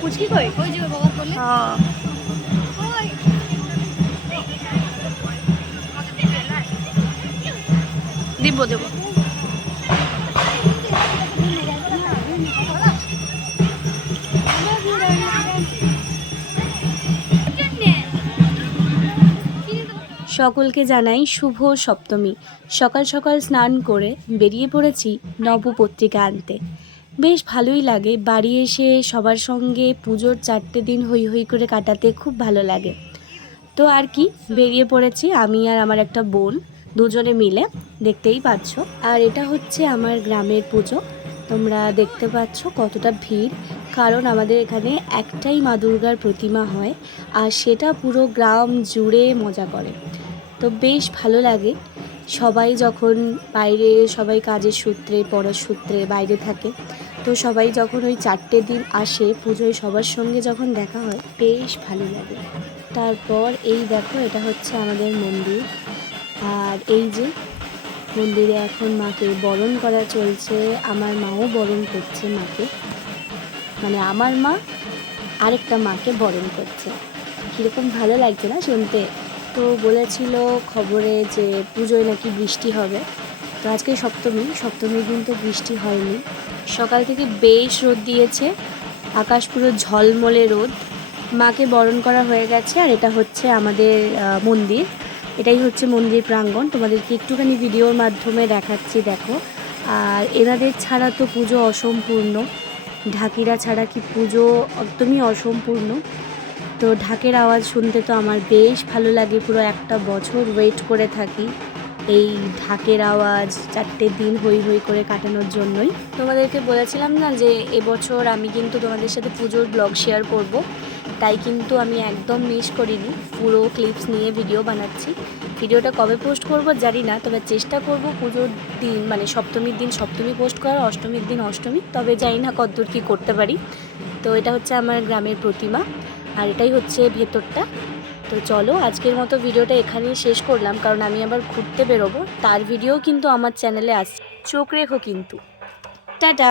পুচকি কই ওই যে ব্যবহার করলে দিব দেব। সকলকে জানাই শুভ সপ্তমী। সকাল সকাল স্নান করে বেরিয়ে পড়েছি নবপত্রিকা আনতে। বেশ ভালোই লাগে, বাড়ি এসে সবার সঙ্গে পুজোর 4টে দিন হই হই করে কাটাতে খুব ভালো লাগে। তো আর কি, বেরিয়ে পড়েছি আমি আর আমার একটা বোন, দুজনে মিলে, দেখতেই পাচ্ছ। আর এটা হচ্ছে আমার গ্রামের পুজো। তোমরা দেখতে পাচ্ছ কতটা ভিড়, কারণ আমাদের এখানে একটাই মা দুর্গার প্রতিমা হয় আর সেটা পুরো গ্রাম জুড়ে মজা করে। তো বেশ ভালো লাগে। সবাই যখন বাইরে, সবাই কাজের সূত্রে, পড়ার সূত্রে বাইরে থাকে, তো সবাই যখন ওই 4টে দিন আসে পুজোয়, সবার সঙ্গে যখন দেখা হয় বেশ ভালো লাগে। তারপর এই দেখো, এটা হচ্ছে আমাদের মন্দির। আর এই যে মন্দিরে এখন মাকে বরণ করা চলছে, আমার মাও বরণ করছে মাকে, মানে আমার মা আরেকটা মাকে বরণ করছে। কীরকম ভালো লাগছে না শুনতে? তো বলেছিল খবরে যে পুজোয় নাকি বৃষ্টি হবে। তো আজকে সপ্তমীর দিন তো বৃষ্টি হয়নি। সকাল থেকে বেশ রোদ দিয়েছে, আকাশ পুরো ঝলমলে রোদ। মাকে বরণ করা হয়ে গেছে। আর এটা হচ্ছে আমাদের মন্দির, এটাই হচ্ছে মন্দির প্রাঙ্গণ। তোমাদেরকে একটুখানি ভিডিওর মাধ্যমে দেখাচ্ছি, দেখো। আর এনাদের ছাড়া তো পুজো অসম্পূর্ণ, ঢাকিরা ছাড়া কি পুজো একদমই অসম্পূর্ণ। তো ঢাকের আওয়াজ শুনতে তো আমার বেশ ভালো লাগে, পুরো একটা বছর ওয়েট করে থাকি এই ঢাকের আওয়াজ 4টে দিন হই হই করে কাটানোর জন্যই। তোমাদেরকে বলেছিলাম না যে এবছর আমি কিন্তু তোমাদের সাথে পুজোর ব্লগ শেয়ার করব, তাই কিন্তু আমি একদম মিস করিনি, পুরো ক্লিপস নিয়ে ভিডিও বানাচ্ছি। ভিডিওটা কবে পোস্ট করব জানি না, তবে চেষ্টা করব পুজোর দিন, মানে সপ্তমীর দিন সপ্তমী পোস্ট করার, অষ্টমীর দিন অষ্টমী, তবে জানি না কতদূর কী করতে পারি। তো এটা হচ্ছে আমার গ্রামের প্রতিমা, আর এটাই হচ্ছে ভেতরটা। তো চলো, আজকের মতো ভিডিওটা এখানেই শেষ করলাম, কারণ আমি আবার ঘুরতে বেরোবো, তার ভিডিও কিন্তু আমার চ্যানেলে আসছে, চোখ রেখো কিন্তু। টাটা।